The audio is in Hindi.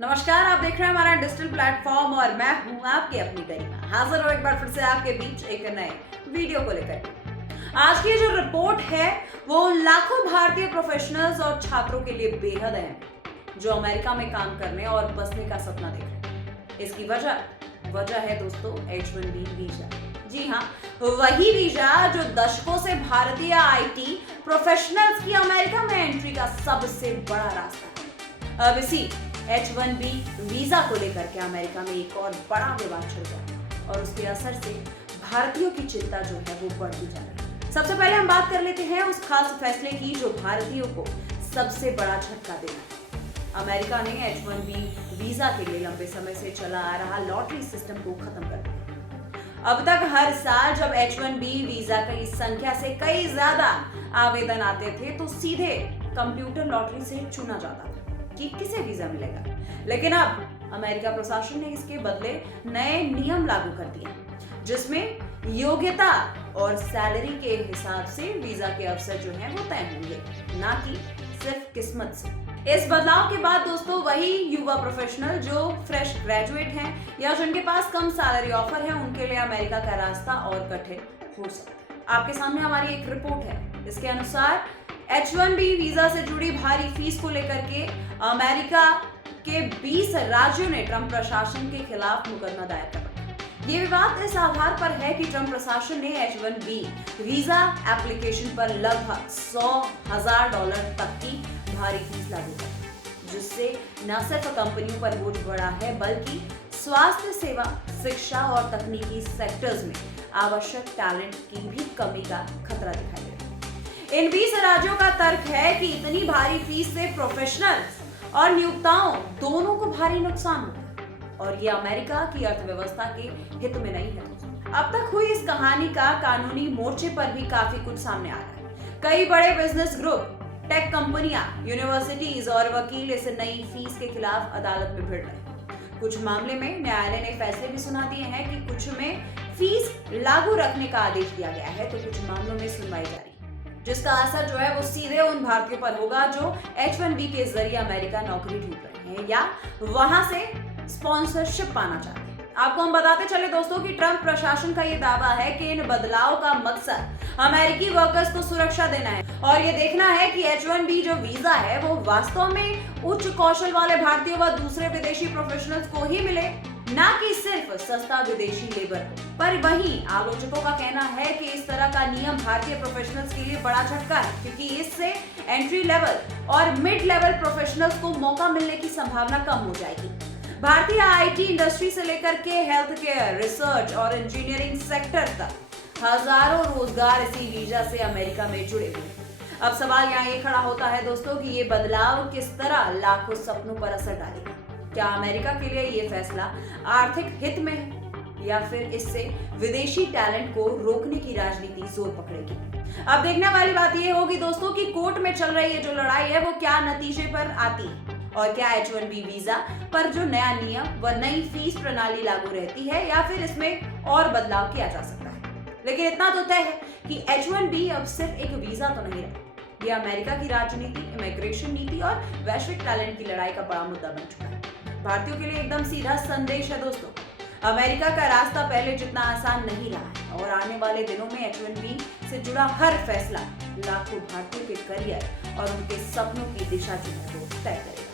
नमस्कार, आप देख रहे हैं हमारा डिजिटल प्लेटफॉर्म और मैं हूं आपकी अपनी गरिमा। हाजिर हूं एक बार फिर से आपके बीच एक नए वीडियो को लेकर। आज की जो रिपोर्ट है वो लाखों भारतीय प्रोफेशनल्स और छात्रों के लिए बेहद अहम है जो अमेरिका में काम करने और बसने का सपना देख रहे हैं। इसकी वजह है दोस्तों H-1B वीजा। जी हाँ, वही वीजा जो दशकों से भारतीय IT प्रोफेशनल्स की अमेरिका में एंट्री का सबसे बड़ा रास्ता है। अब इसी H-1B वीजा को लेकर के अमेरिका में एक और बड़ा विवाद छिड़ गया और उसके असर से भारतीयों की चिंता जो है वो बढ़ती जा रही है। सबसे पहले हम बात कर लेते हैं उस खास फैसले की जो भारतीयों को सबसे बड़ा झटका देना है। अमेरिका ने H-1B वीजा के लिए लंबे समय से चला आ रहा लॉटरी सिस्टम को खत्म कर दिया। अब तक हर साल जब H-1B वीजा की संख्या से कई ज्यादा आवेदन आते थे तो सीधे कंप्यूटर लॉटरी से चुना जाता था कि किसे वीजा मिलेगा। लेकिन अब अमेरिका प्रशासन ने इसके बदले नए नियम लागू कर दिए जिसमें योग्यता और सैलरी के हिसाब से वीजा के अवसर जो हैं वो तय होंगे, ना कि सिर्फ किस्मत से। इस बदलाव के बाद दोस्तों वही युवा प्रोफेशनल जो फ्रेश ग्रेजुएट हैं या जिनके पास कम सैलरी ऑफर है उनके लिए अमेरिका का रास्ता और कठिन हो सकता है। आपके सामने हमारी एक रिपोर्ट है। इसके अनुसार H-1B वीजा से जुड़ी भारी फीस को लेकर के अमेरिका के 20 राज्यों ने ट्रंप प्रशासन के खिलाफ मुकदमा दायर कर रखा। ये विवाद इस आधार पर है कि ट्रंप प्रशासन ने H-1B वीजा एप्लीकेशन पर लगभग $100,000 तक की भारी फीस लागू कर, जिससे न सिर्फ कंपनियों पर बोझ बढ़ा है बल्कि स्वास्थ्य सेवा, शिक्षा और तकनीकी सेक्टर्स में आवश्यक टैलेंट की भी कमी का खतरा दिखाई दे रहा है। इन 20 राज्यों का तर्क है कि इतनी भारी फीस से प्रोफेशनल्स और नियोक्ताओं दोनों को भारी नुकसान होता है और ये अमेरिका की अर्थव्यवस्था के हित में नहीं है। अब तक हुई इस कहानी का कानूनी मोर्चे पर भी काफी कुछ सामने आ रहा है। कई बड़े बिजनेस ग्रुप, टेक कंपनियां, यूनिवर्सिटीज और वकील इस नई फीस के खिलाफ अदालत में भिड़ रहे हैं। कुछ मामले में न्यायालय ने फैसले भी सुना दिए हैं कि कुछ में फीस लागू रखने का आदेश दिया गया है तो कुछ मामलों में सुनवाई जारी, जिसका असर जो है वो सीधे उन भारतीयों पर होगा जो H-1B के जरिए अमेरिका नौकरी ढूंढ रहे हैं या वहां से स्पॉन्सरशिप पाना चाहते हैं। आपको हम बताते चले दोस्तों कि ट्रंप प्रशासन का ये दावा है कि इन बदलाव का मकसद अमेरिकी वर्कर्स को सुरक्षा देना है और ये देखना है कि H-1B जो वीजा है वो वास्तव में उच्च कौशल वाले भारतीयों व दूसरे विदेशी प्रोफेशनल्स को ही मिले, ना कि सिर्फ सस्ता विदेशी लेबर को। पर वहीं आलोचकों का कहना है कि इस तरह का नियम भारतीय प्रोफेशनल्स के लिए बड़ा झटका है क्योंकि इससे एंट्री लेवल और मिड लेवल प्रोफेशनल्स को मौका मिलने की संभावना कम हो जाएगी। भारतीय IT इंडस्ट्री से लेकर के हेल्थ केयर, रिसर्च और इंजीनियरिंग सेक्टर तक हजारों रोजगार इसी वीजा से अमेरिका में जुड़े हुए हैं। अब सवाल यहाँ ये खड़ा होता है दोस्तों कि ये बदलाव किस तरह लाखों सपनों पर असर डालेगा। क्या अमेरिका के लिए ये फैसला आर्थिक हित में है या फिर इससे विदेशी टैलेंट को रोकने की राजनीति जोर पकड़ेगी। अब देखने वाली बात ये होगी दोस्तों कि कोर्ट में चल रही है जो लड़ाई है वो क्या नतीजे पर आती है और क्या H-1B वीजा पर जो नया नियम व नई फीस प्रणाली लागू रहती है या फिर इसमें और बदलाव किया जा सकता है। लेकिन इतना तो तय है कि H-1B अब सिर्फ एक वीजा तो नहीं रहा, यह अमेरिका की राजनीति, इमिग्रेशन नीति और वैश्विक टैलेंट की लड़ाई का बड़ा मुद्दा बन चुका है। भारतीयों के लिए एकदम सीधा संदेश है दोस्तों, अमेरिका का रास्ता पहले जितना आसान नहीं रहा है और आने वाले दिनों में H-1B से जुड़ा हर फैसला लाखों भारतीयों के करियर और उनके सपनों की दिशा जो है वो तय करेगा।